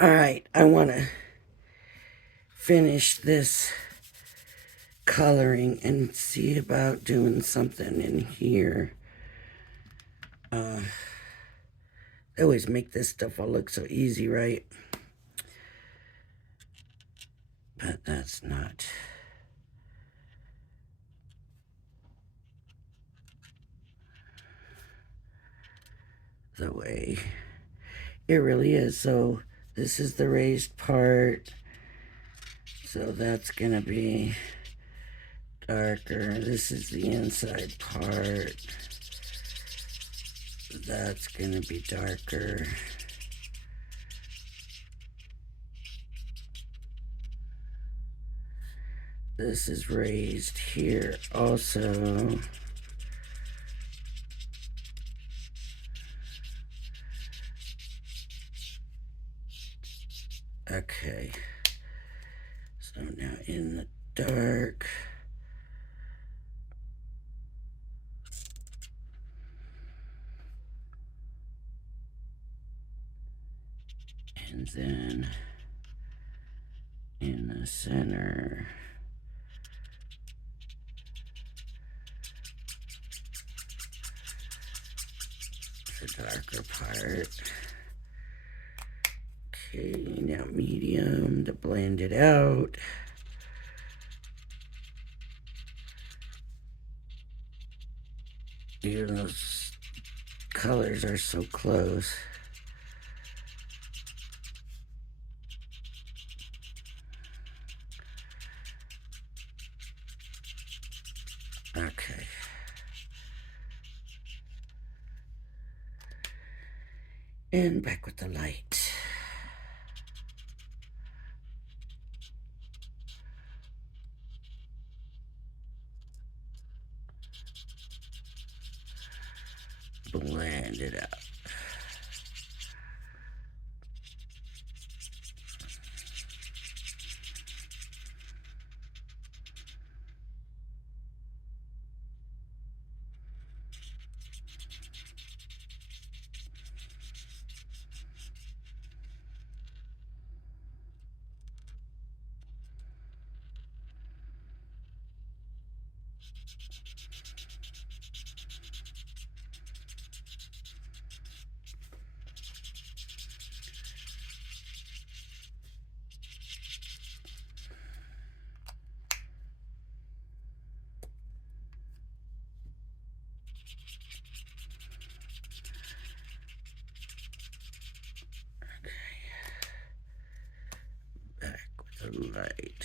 All right, I want to finish this coloring and see about doing something in here. They always make this stuff all look so easy, right? But that's not. The way it really is. So this is the raised part. So that's gonna be darker. This is the inside part. That's gonna be darker. This is raised here also. Okay. So now in the dark. And then in the center. The darker part. Okay, now medium to blend it out. Even those colors are so close. Okay. And back with the light. Blend it out. Back with the light.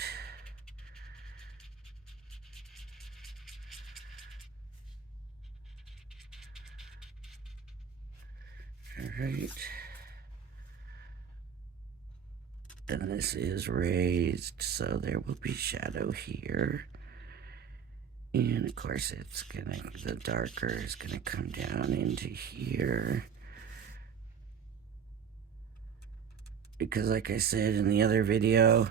All right. And this is raised, so there will be shadow here. And of course it's gonna, the darker is gonna come down into here. Because like I said in the other video,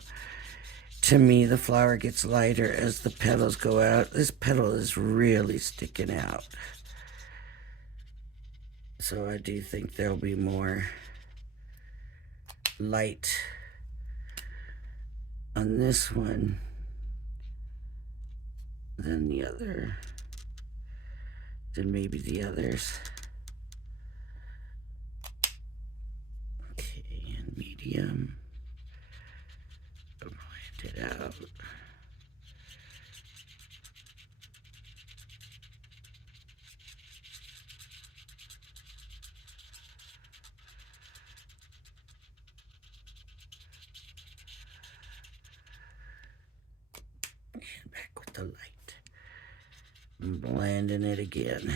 to me the flower gets lighter as the petals go out. This petal is really sticking out. So I do think there'll be more light on this one than the other, than maybe the others. Okay, and medium. Blend it out. And back with the light. I'm blending it again.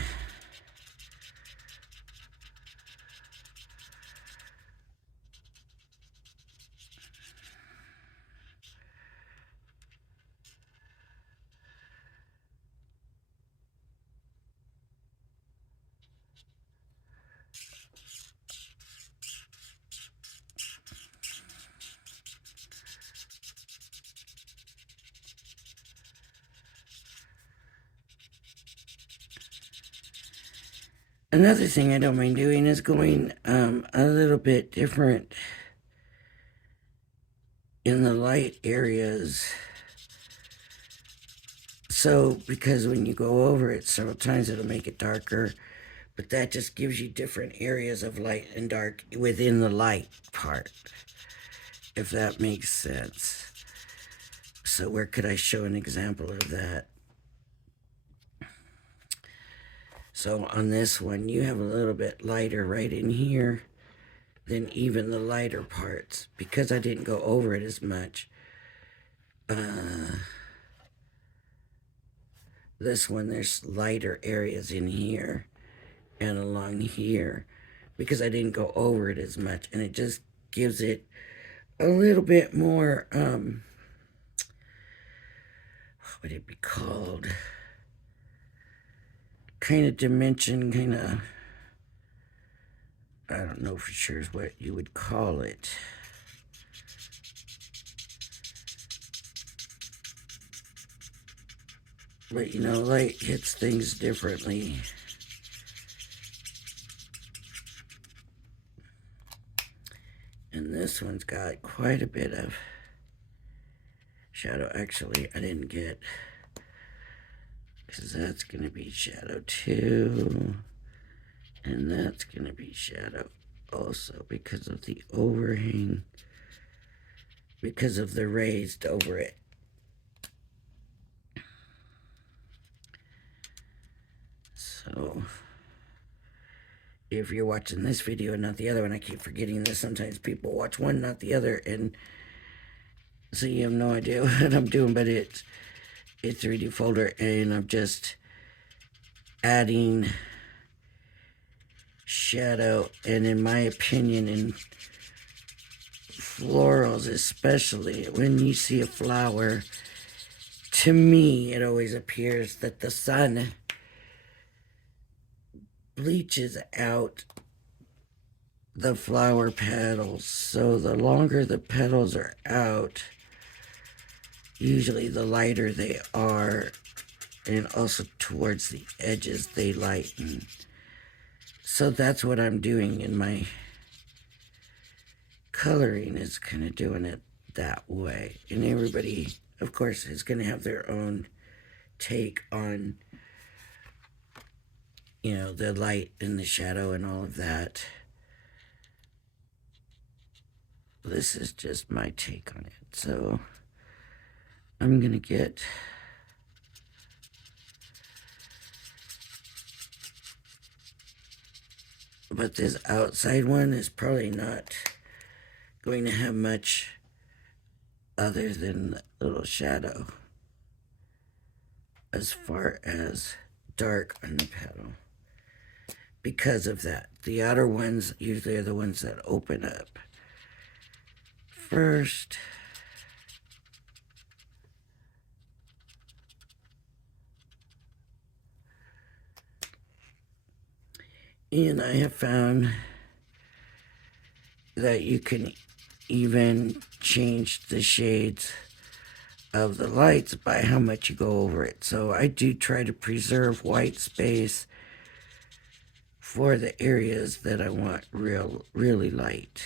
Another thing I don't mind doing is going a little bit different in the light areas. So, because when you go over it several times, it'll make it darker, but that just gives you different areas of light and dark within the light part, if that makes sense. So where could I show an example of that? So on this one, you have a little bit lighter right in here than even the lighter parts, because I didn't go over it as much. This one, there's lighter areas in here and along here, because I didn't go over it as much, and it just gives it a little bit more, what would it be called? Kind of dimension, kind of, I don't know for sure is what you would call it. But you know, light hits things differently. And this one's got quite a bit of shadow. Actually, I didn't get, because that's going to be shadow too. And that's going to be shadow also because of the overhang, because of the raised over it. So if you're watching this video and not the other one, I keep forgetting this. Sometimes people watch one, not the other, and so you have no idea what I'm doing, but it's a 3D folder, and I'm just adding shadow. And in my opinion, in florals especially, when you see a flower, to me it always appears that the sun bleaches out the flower petals. So the longer the petals are out, usually the lighter they are, and also towards the edges they lighten. So that's what I'm doing in my coloring, is kind of doing it that way. And everybody, of course, is going to have their own take on, you know, the light and the shadow and all of that. This is just my take on it. So I'm going to get but this outside one is probably not going to have much other than a little shadow as far as dark on the petal. Because of that, the outer ones usually are the ones that open up first. And I have found that you can even change the shades of the lights by how much you go over it. So I do try to preserve white space for the areas that I want really light.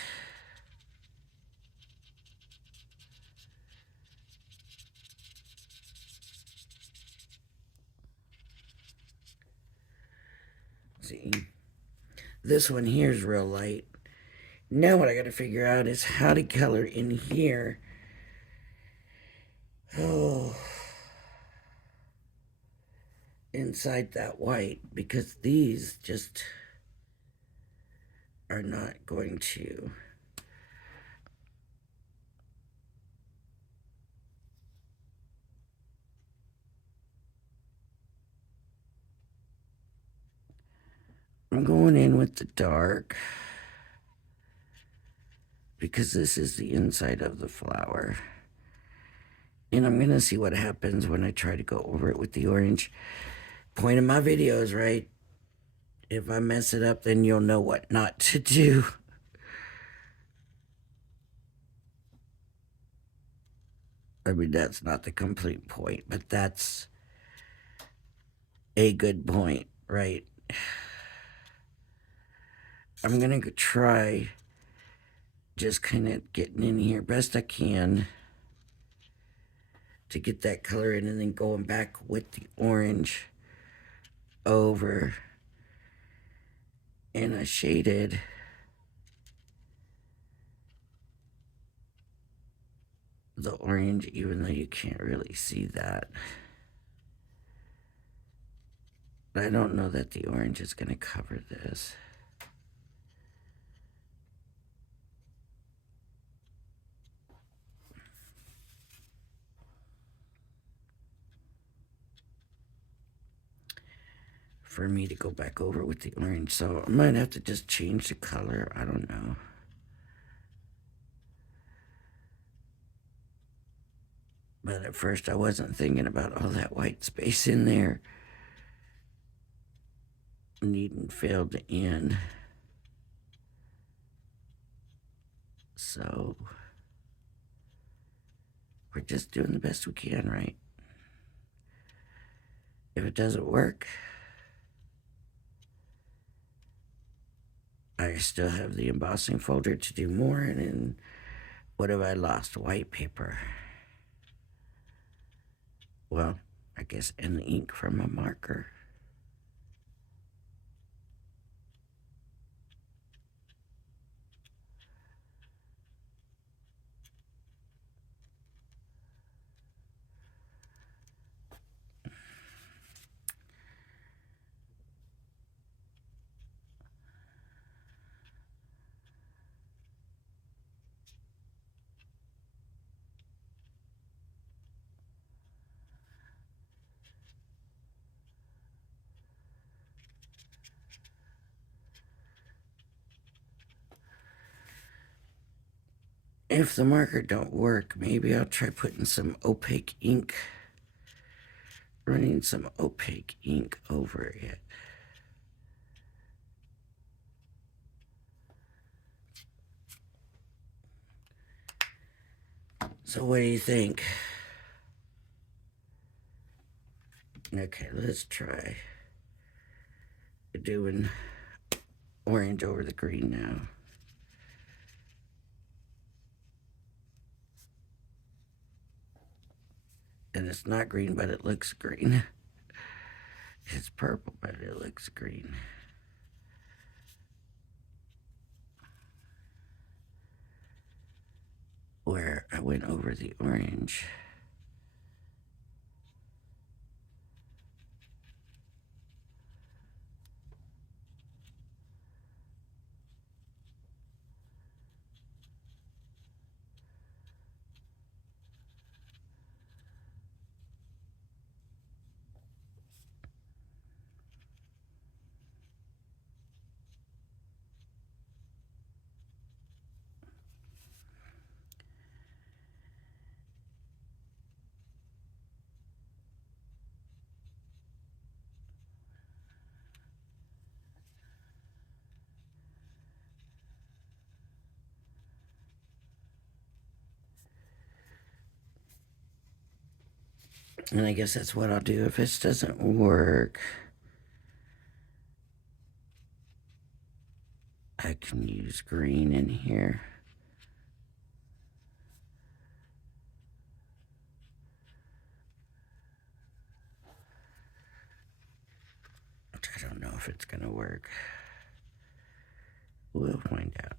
See, this one here is real light. Now what I got to figure out is how to color in here. Oh, inside that white, because these just are not going to. I'm going in with the dark because this is the inside of the flower. And I'm going to see what happens when I try to go over it with the orange. Point of my videos, right? If I mess it up, then you'll know what not to do. I mean, that's not the complete point, but that's a good point, right? I'm going to try just kind of getting in here best I can to get that color in, and then going back with the orange over, and I shaded the orange even though you can't really see that. But I don't know that the orange is going to cover this. For me to go back over with the orange, so I might have to just change the color. I don't know. But at first I wasn't thinking about all that white space in there needing filled in. So we're just doing the best we can, right? If it doesn't work, I still have the embossing folder to do more, and then what have I lost? White paper. Well, I guess, and the ink from a marker. If the marker don't work, maybe I'll try putting some opaque ink, running some opaque ink over it. So what do you think? Okay, let's try doing orange over the green now. And it's not green, but it looks green. It's purple, but it looks green. Where I went over the orange. And I guess that's what I'll do if this doesn't work. I can use green in here. I don't know if it's gonna work. We'll find out.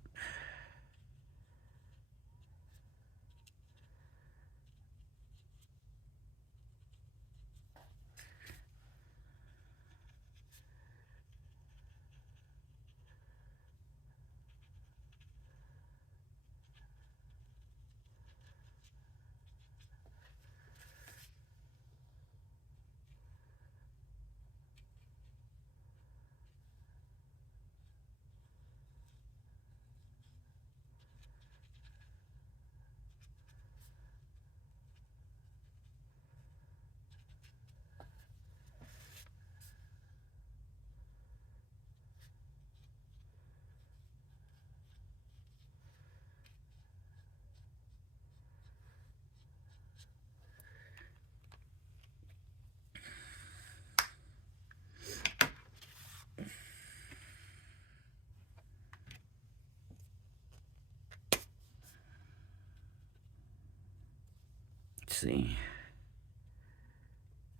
Let's see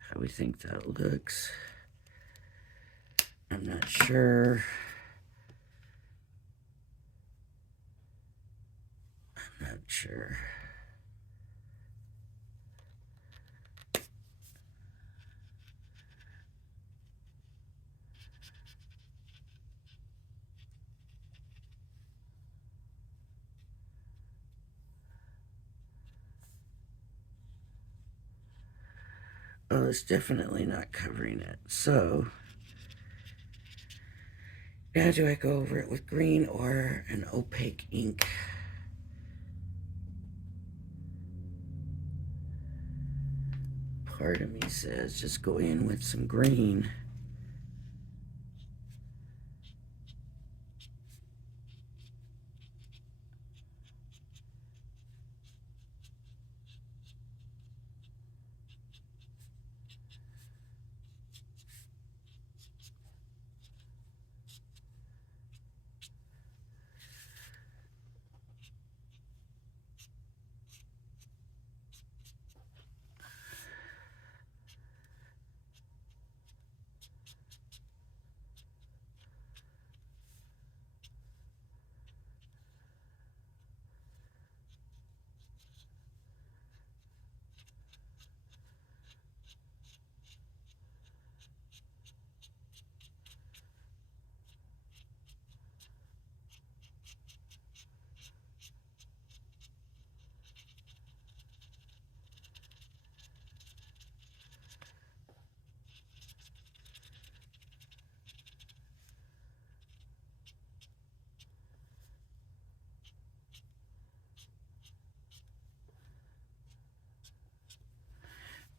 how we think that looks. I'm not sure. I'm not sure. Oh, it's definitely not covering it. So now do I go over it with green or an opaque ink? Part of me says just go in with some green.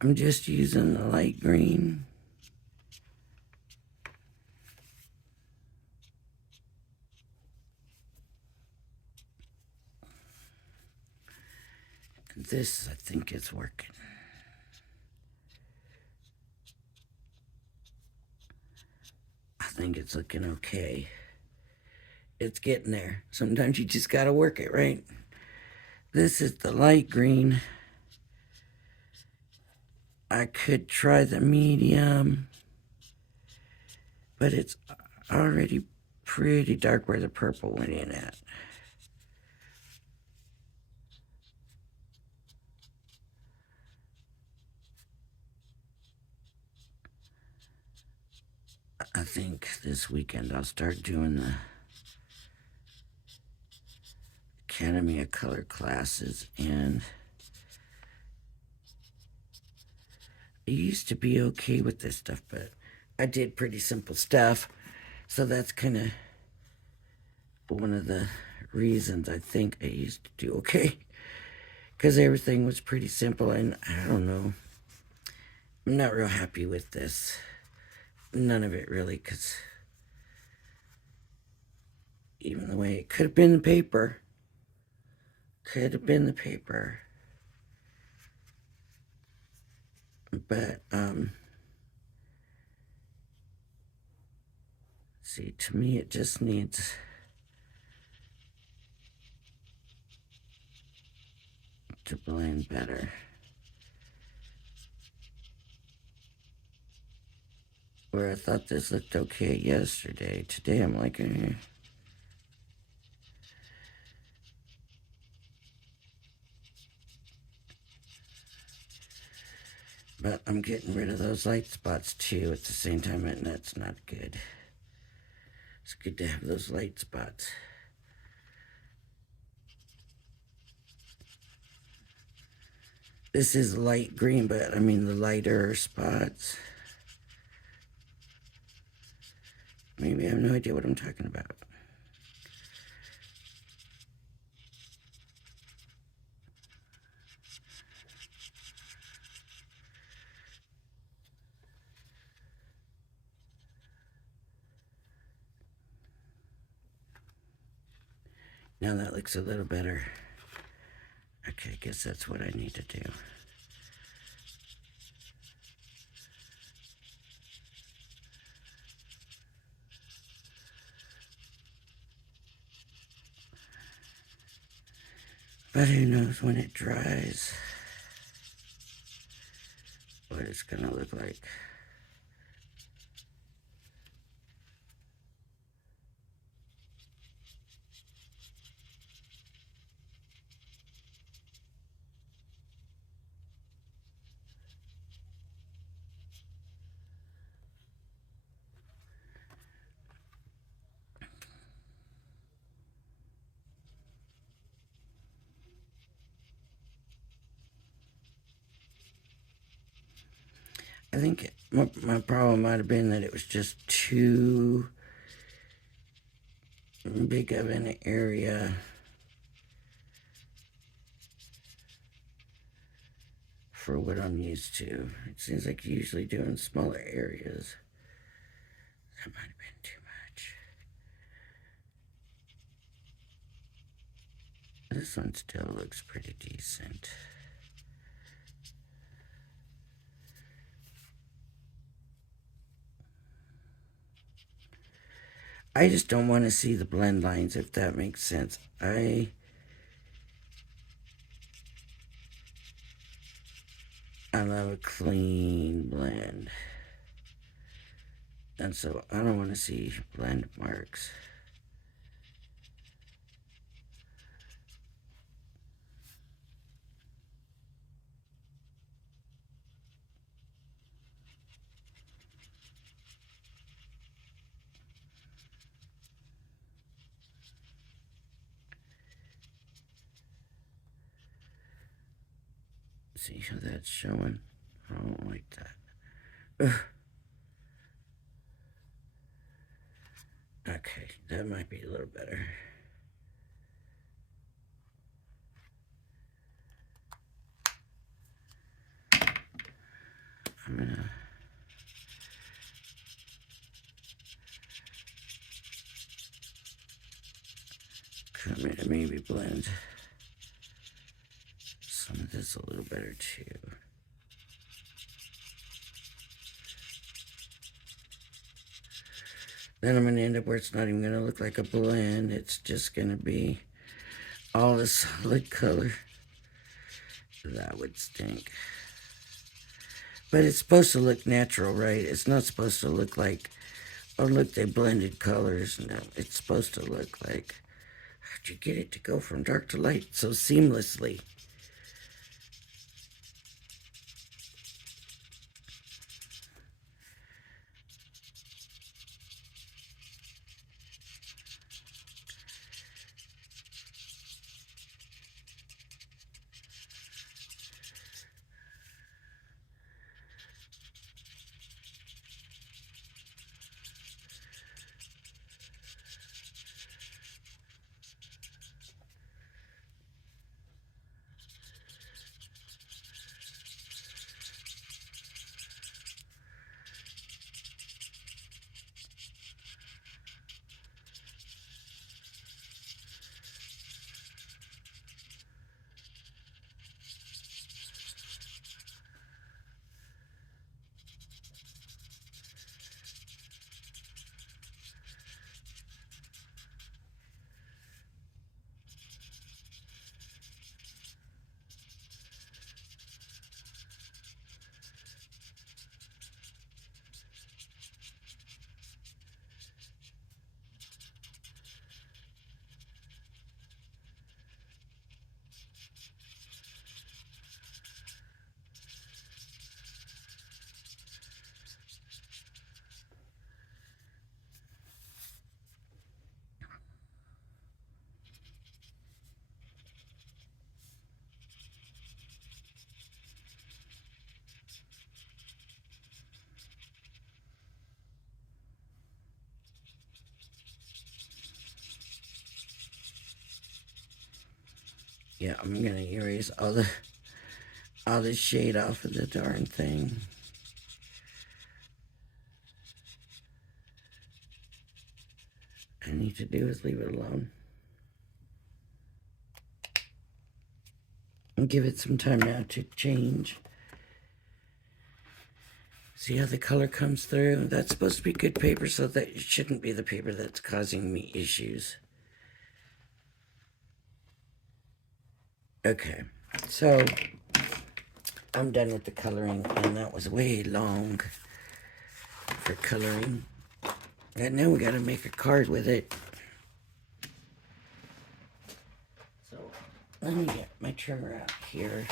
I'm just using the light green. And this, I think, is working. I think it's looking okay. It's getting there. Sometimes you just gotta work it, right? This is the light green. I could try the medium, but it's already pretty dark where the purple went in at. I think this weekend I'll start doing the Academy of Color classes, and I used to be okay with this stuff, but I did pretty simple stuff, so that's kind of one of the reasons I think I used to do okay, because everything was pretty simple, and I don't know, I'm not real happy with this. None of it really, because even the way it could have been the paper, but see, to me it just needs to blend better. Where I thought this looked okay yesterday, today I'm like, eh. But I'm getting rid of those light spots too at the same time, and that's not good. It's good to have those light spots. This is light green, but I mean the lighter spots. Maybe I have no idea what I'm talking about. Now that looks a little better. Okay, I guess that's what I need to do. But who knows when it dries. what it's gonna look like. I think my problem might have been that it was just too big of an area for what I'm used to. It seems like you usually do in smaller areas. That might have been too much. This one still looks pretty decent. I just don't want to see the blend lines, if that makes sense. I love a clean blend. And so I don't want to see blend marks. See how that's showing? I don't like that. Ugh. Okay, that might be a little better. I'm gonna come in and maybe blend some of this a little better too. Then I'm going to end up where it's not even going to look like a blend. It's just going to be all the solid color. That would stink. But it's supposed to look natural, right? It's not supposed to look like, oh, look, they blended colors. No, it's supposed to look like, how'd you get it to go from dark to light so seamlessly? Yeah, I'm going to erase all the shade off of the darn thing. I need to do is leave it alone. And give it some time now to change. See how the color comes through? That's supposed to be good paper, so that shouldn't be the paper that's causing me issues. Okay, so I'm done with the coloring, and that was way long for coloring. And now we gotta make a card with it. So let me get my trimmer out here.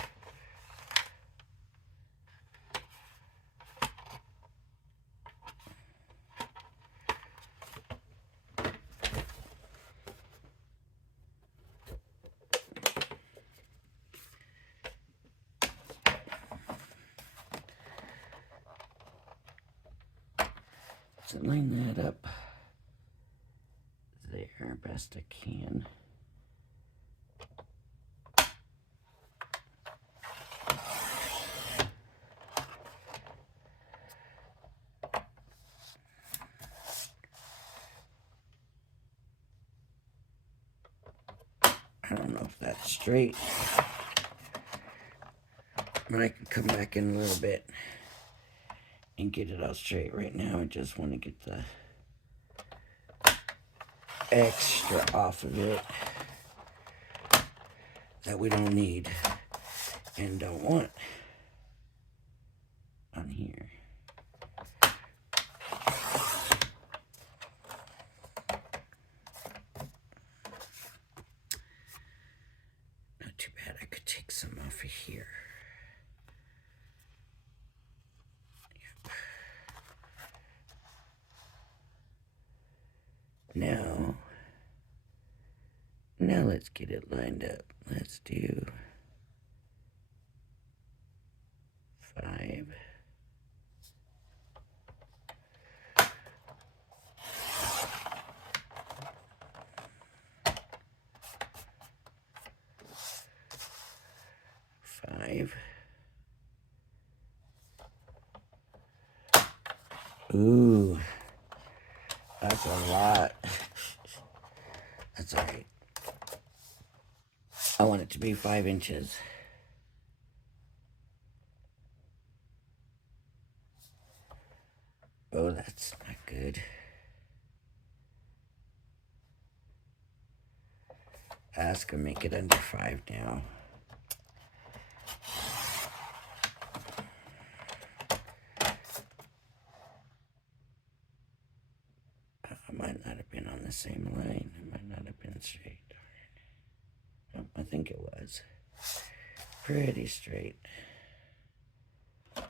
So line that up there best I can. I don't know if that's straight, but I can come back in a little bit and get it all straight. Right now I just want to get the extra off of it that we don't need and don't want on here. Not too bad. I could take some off of here. Yep. Now let's get it lined up. Let's do 5. Ooh, that's a lot. That's all right. I want it to be 5 inches. Oh, that's not good. That's gonna make it under 5 now. I might not have been on the same line. It might not have been straight. Darn. Oh, I think it was. Pretty straight. Well,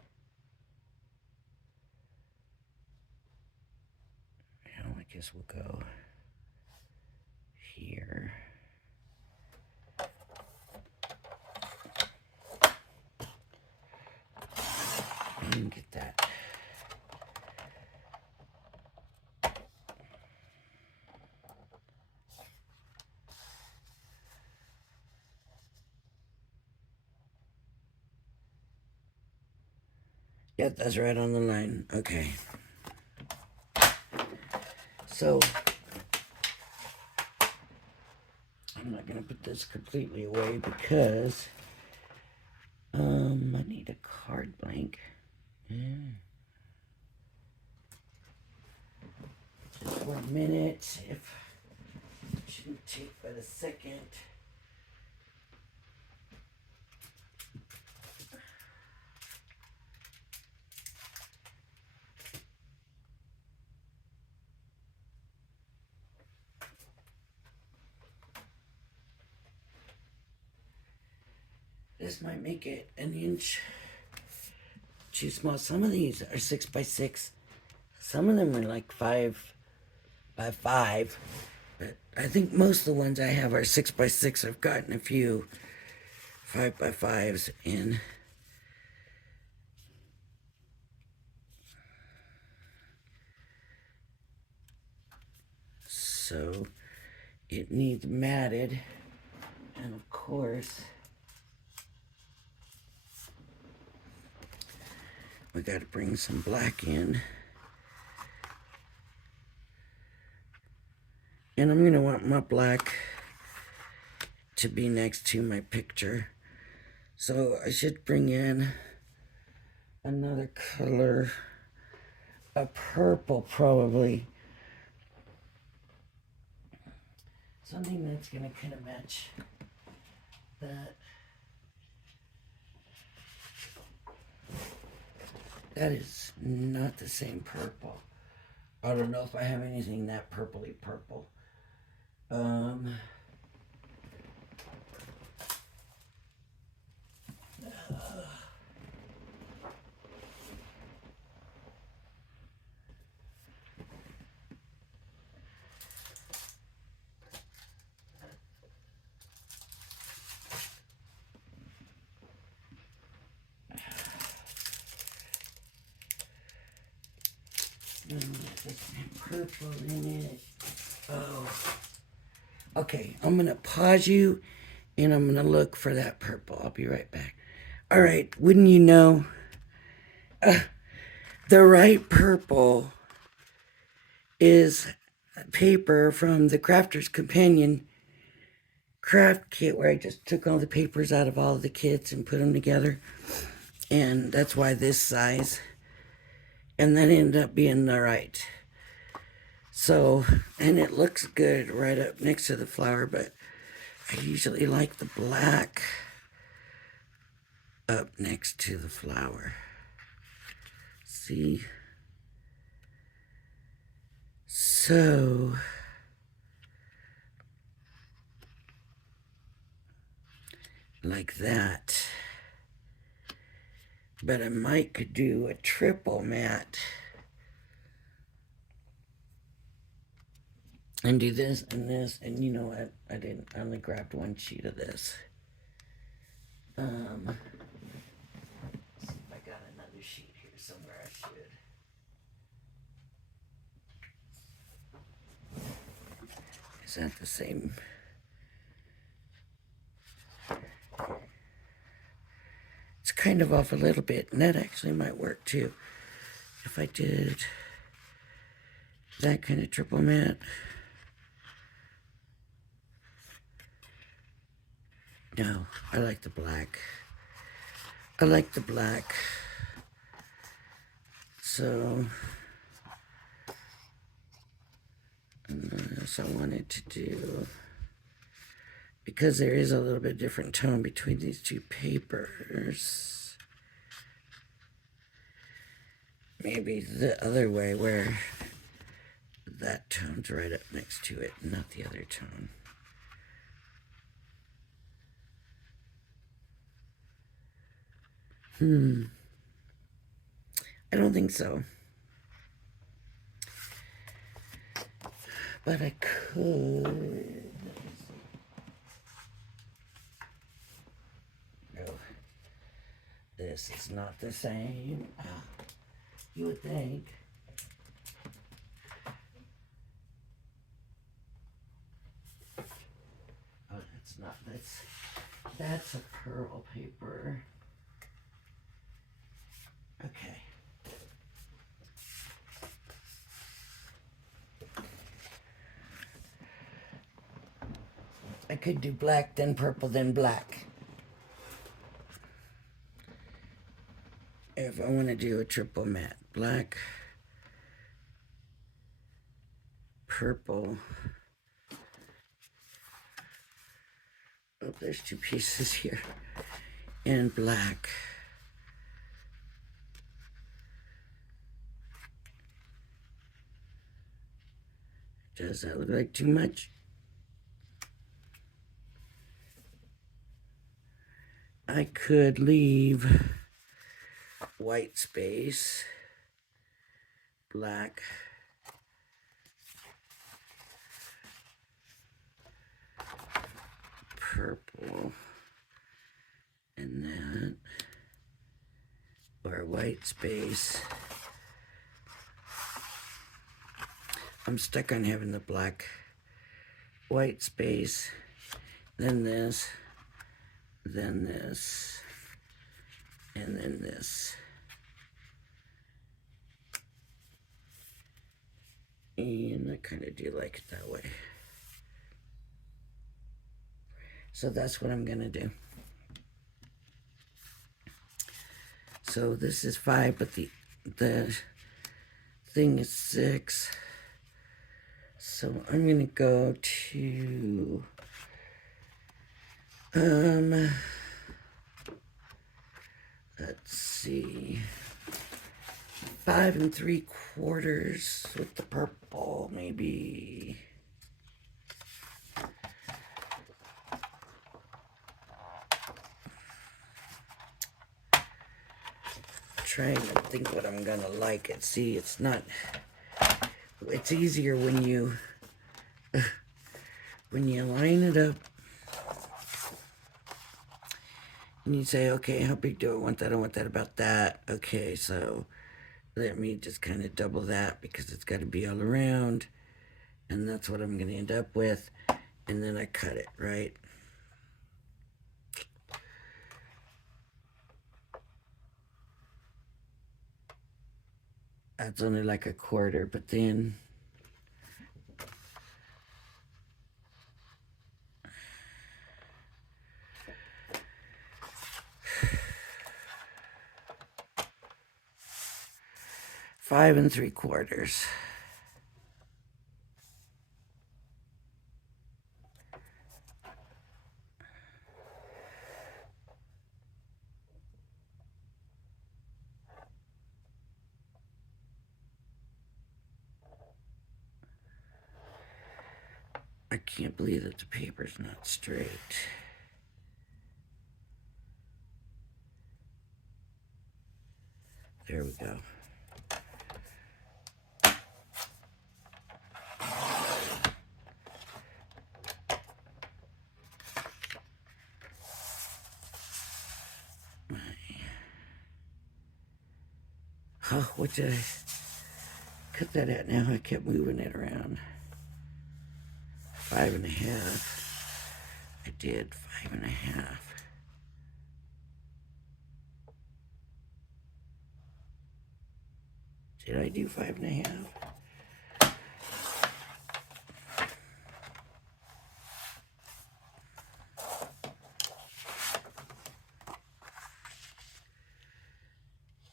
I guess we'll go here. And get that. Yep, that's right on the line. Okay. So, I'm not going to put this completely away because I need a card blank. Yeah. Just 1 minute. If it shouldn't take but a second. This might make it 1 inch too small. Some of these are 6 by 6. Some of them are like 5 by 5. But I think most of the ones I have are 6 by 6. I've gotten a few 5 by 5s in. So it needs matted. And of course, we got to bring some black in. And I'm going to want my black to be next to my picture. So I should bring in another color, a purple probably. Something that's going to kind of match that. That is not the same purple. I don't know if I have anything that purpley purple. Um, purple in it. Oh. Okay, I'm going to pause you and I'm going to look for that purple. I'll be right back. All right, wouldn't you know, the right purple is paper from the Crafter's Companion craft kit, where I just took all the papers out of all of the kits and put them together. And that's why this size. And that ended up being the right. So, and it looks good right up next to the flower, but I usually like the black up next to the flower. See? So, like that. But I might could do a triple mat and do this and this. And you know what? I only grabbed one sheet of this. See if I got another sheet here somewhere. I should. Is that the same? It's kind of off a little bit, and that actually might work too. If I did that kind of triple mat. No, I like the black. I like the black. So, so I wanted to do, because there is a little bit different tone between these two papers, maybe the other way, where that tone's right up next to it, not the other tone. I don't think so. But I could. No. This is not the same. You would think. Oh, that's not. That's a pearl paper. Okay. I could do black, then purple, then black. If I want to do a triple matte. Black, purple. Oh, there's two pieces here. And black. Does that look like too much? I could leave white space, black, purple, and that, or white space. I'm stuck on having the black, white space, then this, then this, and then this. And I kind of do like it that way. So that's what I'm going to do. So this is 5, but the thing is 6. So I'm going to go to let's see. 5 3/4 with the purple, maybe. Trying to think what I'm gonna like it. See, it's not. It's easier when you line it up and you say, okay, how big do I want that? I want that about that. Okay, so let me just kind of double that because it's got to be all around, and that's what I'm gonna end up with. And then I cut it, right? That's only like 1/4, but then five and 3/4. I can't believe that the paper's not straight. There we go. Oh, what did I cut that at now? I kept moving it around. 5.5. I did 5.5. Did I do 5.5?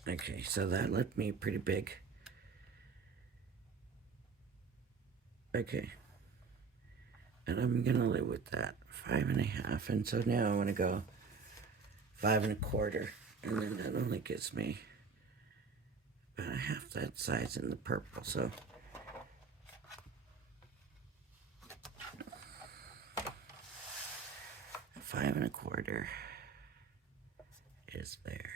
Okay, so that left me pretty big. Okay. And I'm gonna live with that. 5.5. And so now I wanna go 5 1/4. And then that only gives me about half that size in the purple. So 5 1/4 is there.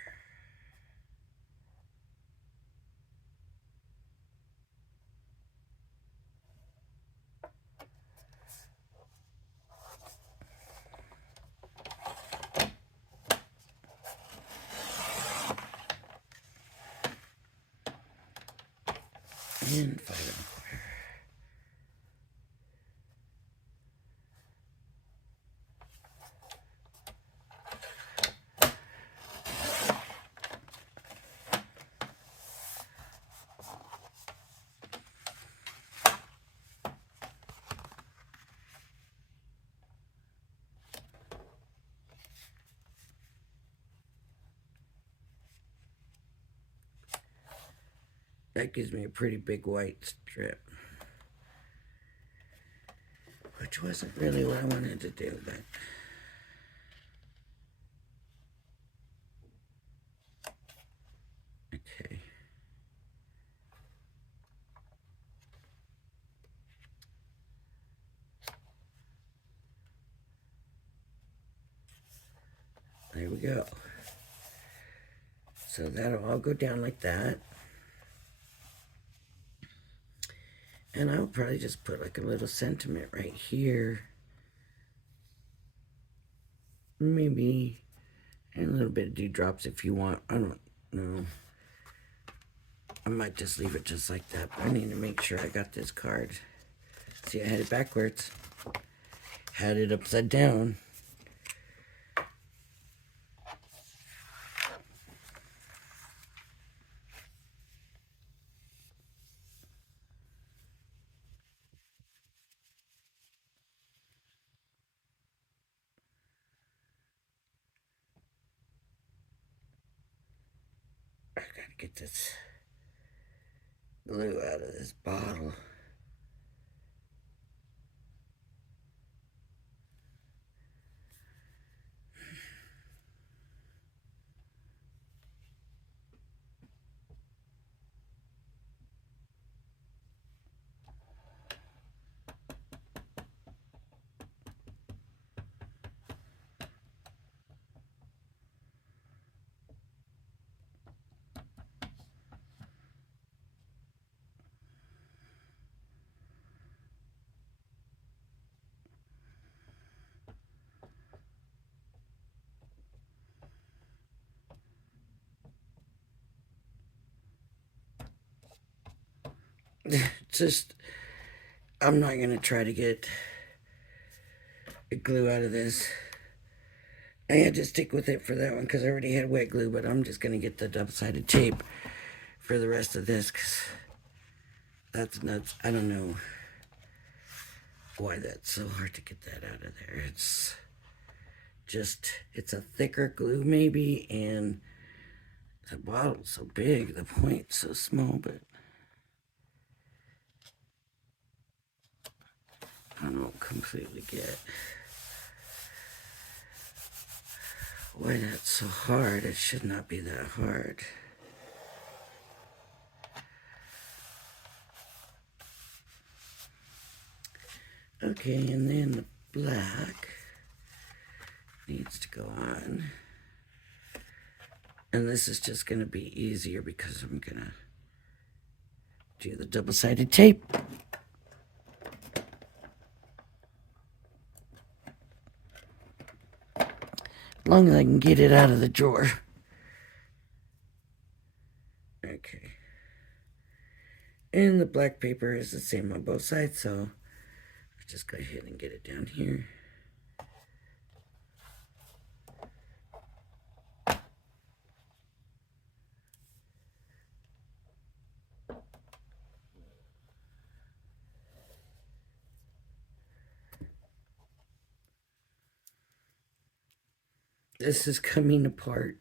And 5 1/4. That gives me a pretty big white strip, which wasn't really what I wanted to do, but okay. There we go. So that'll all go down like that. And I'll probably just put like a little sentiment right here. Maybe and a little bit of dewdrops if you want. I don't know. I might just leave it just like that, but I need to make sure I got this card. See, I had it backwards. Had it upside down. I gotta get this glue out of this bottle. Just, I'm not going to try to get glue out of this. I had to stick with it for that one because I already had wet glue, but I'm just going to get the double-sided tape for the rest of this because that's nuts. I don't know why that's so hard to get that out of there. It's just, it's a thicker glue maybe, and the bottle's so big, the point's so small, but I don't completely get why that's so hard. It should not be that hard. Okay, and then the black needs to go on. And this is just going to be easier because I'm going to do the double-sided tape. As long as I can get it out of the drawer. Okay. And the black paper is the same on both sides, so I'll just go ahead and get it down here. This is coming apart.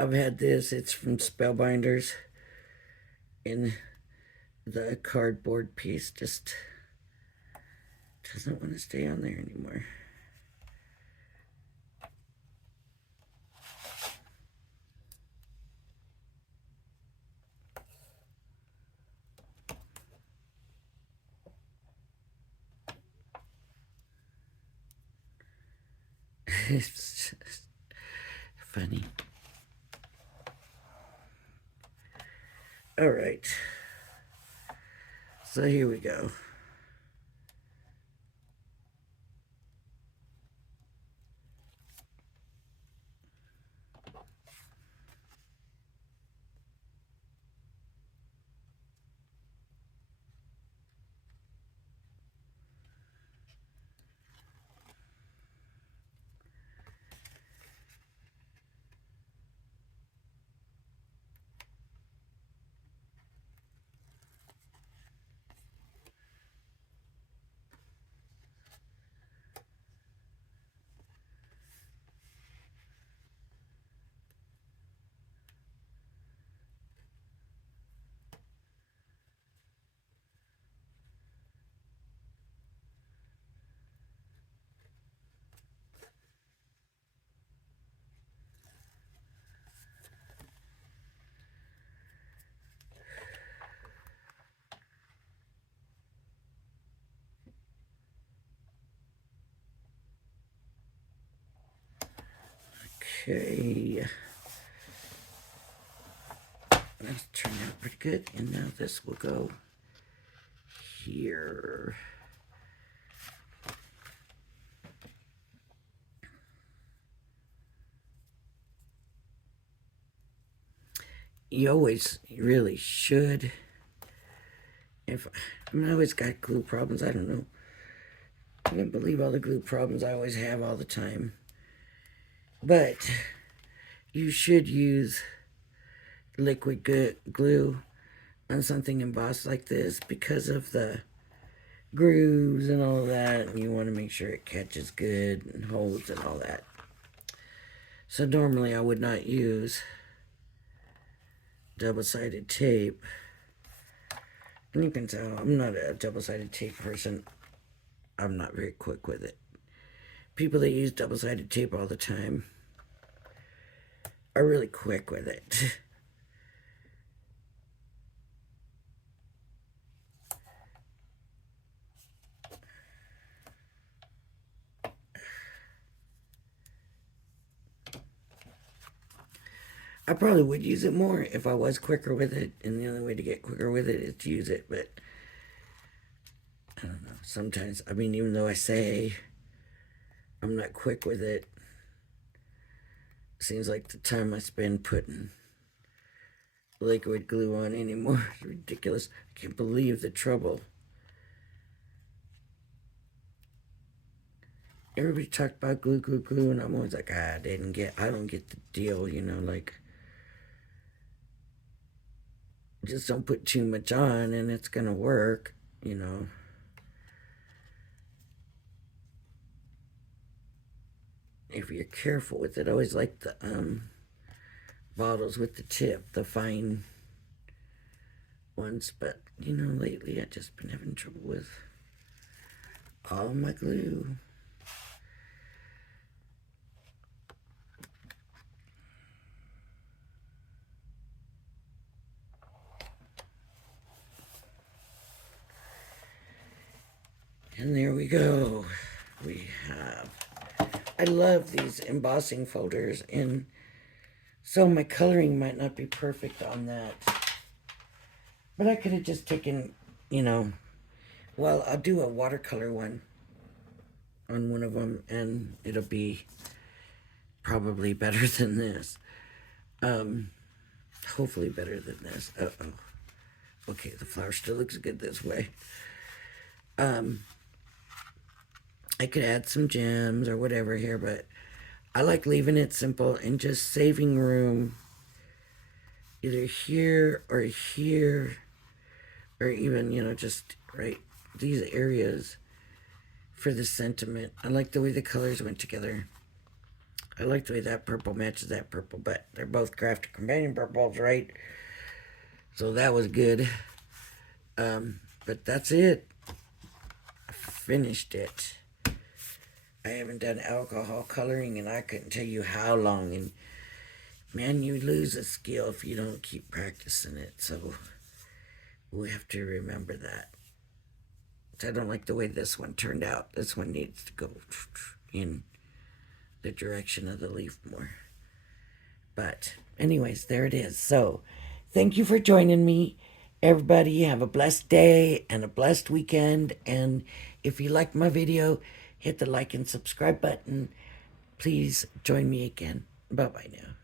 I've had this, it's from Spellbinders, and the cardboard piece just doesn't want to stay on there anymore. It's just funny. All right. So here we go. Okay. That's turned out pretty good. And now this will go here. You always really should. I always got glue problems. I don't know. I can't believe all the glue problems I always have all the time. But you should use liquid glue on something embossed like this because of the grooves and all of that. And you want to make sure it catches good and holds and all that. So normally I would not use double-sided tape. And you can tell I'm not a double-sided tape person. I'm not very quick with it. People that use double-sided tape all the time are really quick with it. I probably would use it more if I was quicker with it, and the only way to get quicker with it is to use it, but I don't know. Sometimes, I mean, even though I say I'm not quick with it, it seems like the time I spend putting liquid glue on anymore. It's ridiculous. I can't believe the trouble. Everybody talked about glue, glue, glue, and I'm always like, I don't get the deal, you know, like, just don't put too much on and it's gonna work, you know. If you're careful with it. I always like the bottles with the tip, the fine ones, but you know, lately I've just been having trouble with all my glue. And there we go. We have, I love these embossing folders, and so my coloring might not be perfect on that. But I could have just taken, you know, well, I'll do a watercolor one on one of them, and it'll be probably better than this. Hopefully better than this. Uh-oh. Okay, the flower still looks good this way. I could add some gems or whatever here, but I like leaving it simple and just saving room either here, or even, you know, just right these areas for the sentiment. I like the way the colors went together. I like the way that purple matches that purple, but they're both crafted companion purples, right? So that was good. But that's it. I finished it. I haven't done alcohol coloring, and I couldn't tell you how long. And man, you lose a skill if you don't keep practicing it. So we have to remember that. I don't like the way this one turned out. This one needs to go in the direction of the leaf more. But anyways, there it is. So thank you for joining me. Everybody have a blessed day and a blessed weekend. And if you like my video, hit the like and subscribe button. Please join me again. Bye-bye now.